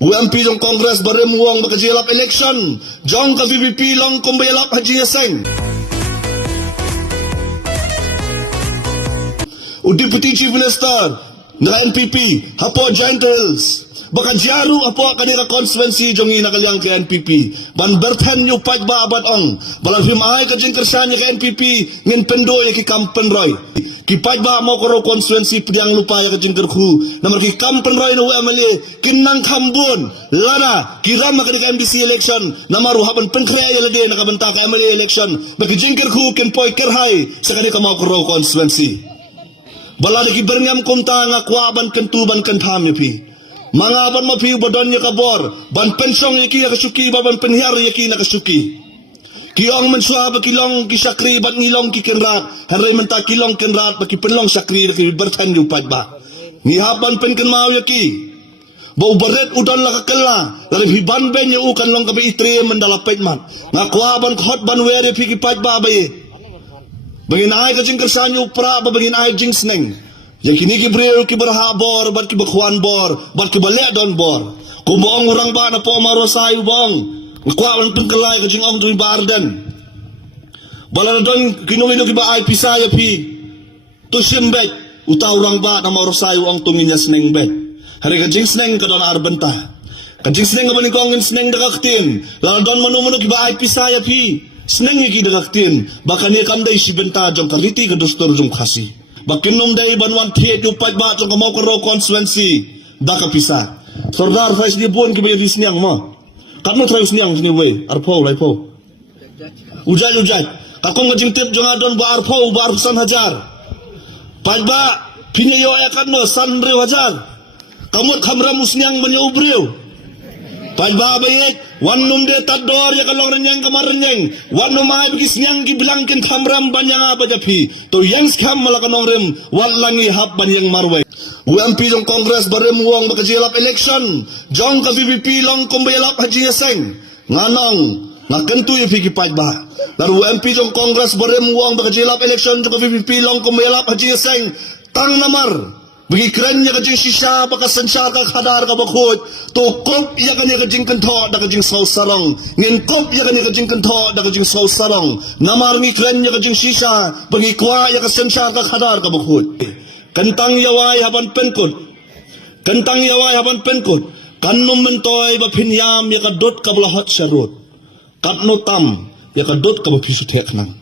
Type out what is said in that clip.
UMP trong Congress barem uang bakajelap election. Jong ka VVP long kumbayalap Haji Yaseng. O Deputy Chief Minister na NPP, hapo Gentles. Baka jaru apo kanira constituency jong inakalyang ke NPP. Ban berthen yu paj ba abad ong. Balang himay ka jing kersanya ke NPP ngin pendoy ki kampen roy. Ki paj ba mo koro constituency pediang lupa ya ka jing kerku. Namar ki kampen roy no UMLA kinang kambun. Lana kiram ka di NBC election. Namaru haban penkrea ya lagi nakabenta ka MLA election. Baki jing kerku kin poy kerhai sa kanira mo koro constituency. Balada ki berngam kumta nga kwaban kentuban kentam pi. Mga ban mapiu badon niya kabor, ban pensong yaki nakasuki, ban penhiar yaki nakasuki. Kiong mensua ba kilong kisakri, ban ngilong kikenrat, haray menta kilong kenrat, baki penlong sakri, baki bertan yupad ba. Nihaban pen kenmau yaki. Bau baret udon la kakela, lalim hiban ben yu ukan long kabe itri mendalapet man. Ngakwa ban khot ban weri piki pad ba bayi. Bangin ay kajing kersanyo pra, babagin ay jing sneng. Yang kini kibril kiberha bor, bat kibakwan bor, bat kibalek don bor. Kumboong orang ba na po marosayu bong. Ngkwa pun kelai kajing ong tuwi barden. Bala na don kinungido kiba ay pisaya pi. Tusin bet, uta orang ba na marosayu ong tunginya sneng bet. Hari kajing sneng kadon arbenta. Kajing sneng kabaning kongin sneng dakaktin. Lala don manu-manu kiba ay pisaya pi. Sneng iki dakaktin. Baka niya kanday si benta jong kaliti kadustor jong kasi. Bakinum day banwan tiet yu paj ba chong kamau karo constituency daka pisa. Sordar fais di buon ki bayar sniang mo. Kamu try sniang sini we arpo lai po. Ujai. Kakong ngajing tip jong adon ba arpo ba arsan hajar. Paj ba pinyo ayakan mo sanre hajar. Kamu kamra musniang banyo ubriu. Paj ba bayek wanum de tador ya kalong renyang kamar renyang. Wanum ay bigis niang gibilangkin kamram banyang abajapi. To yang skam malakanong rem walangi hap banyang marwe. UMP jong Congress barem uang bakajelap election. Jong ka VVP long kumbayalap Haji Yaseng. Nganong ngakentu yu piki paj ba. Lalu UMP jong Congress barem uang bakajelap election jong ka VVP long kumbayalap Haji Yaseng. Tang namar. Bagi kerennya kajing sisa baka sensar ka khadar ka bakut to kop ya kanya kajing kentho da kajing saus sarong ngin kop ya kanya kajing kentho da kajing saus sarong namar mi kerennya kajing sisa bagi kwa ya ka sensar ka khadar ka bakut kentang yawai haban penkut kanum mentoy ba pinyam ya ka dot ka blahat syarut katno tam ya ka dot ka bapisu teknang